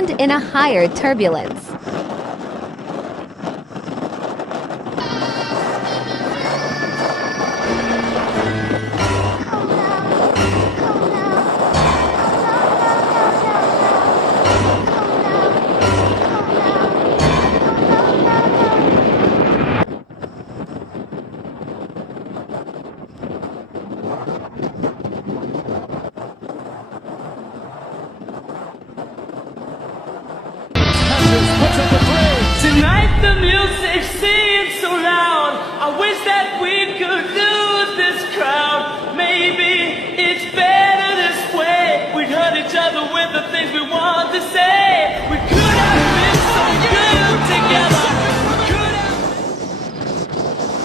land in a higher turbulence. Tonight the music seems so loud. I wish that we could lose this crowd. Maybe it's better this way. We'd hurt each other with the things we want to say.